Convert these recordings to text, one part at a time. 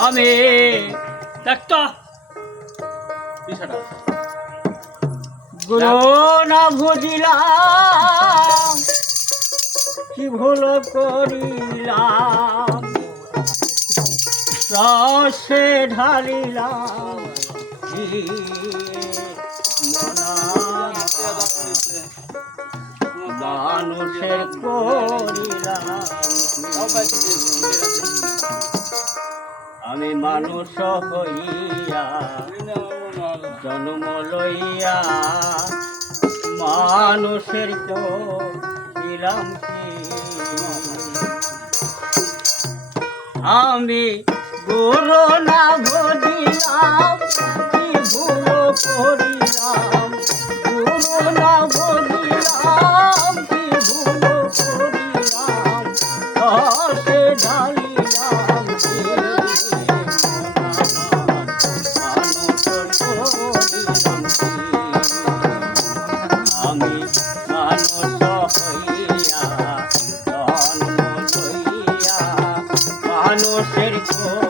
আমি দেখতো গুরু না বুঝিলাম কি ভুল করিলাম রসে ঢালিলাম মনা মানুষের করিলাম আমি মানুষ হইয়া জন্ম লইয়া মানুষের তো ছিলাম কি? আমি গুরু না ভজিলাম কি ভুল করিলাম গুরু না ভজিলাম মানুষের করিলাম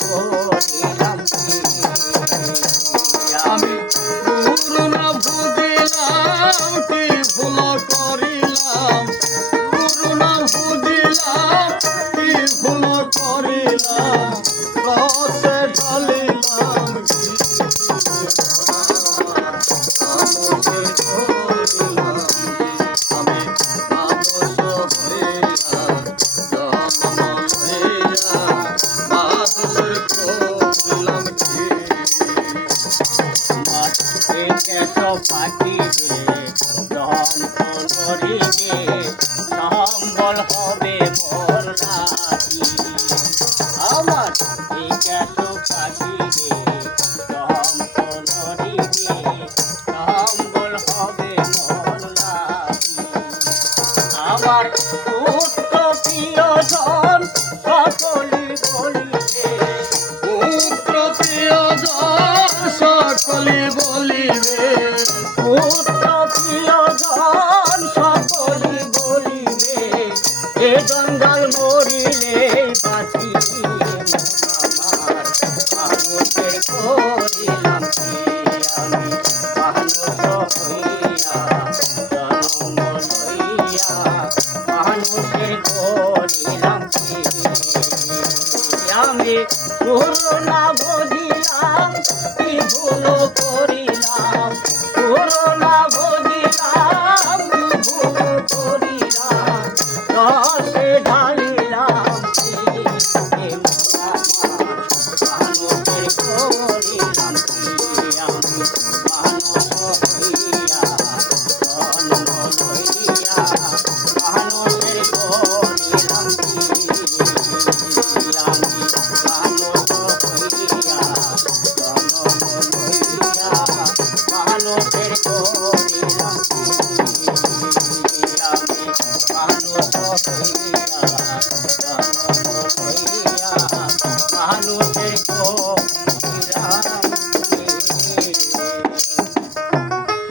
我 প্রিয়জন সকলি বলিবে। পুত্র প্রিয়জন সকলে বলিবে। পুত্র প্রিয়জন সকলি বলিবে। এ জঞ্জাল মরিলে বাঁচি করিলাম আমি মানুষ হইয়া, মানুষের করিলাম। করোনা বুঝিলাম কি ভুল করিলাম? করোনা বুঝিলাম কি ভুল করিলাম? রসে ঢালিলাম করিলাম। Oh.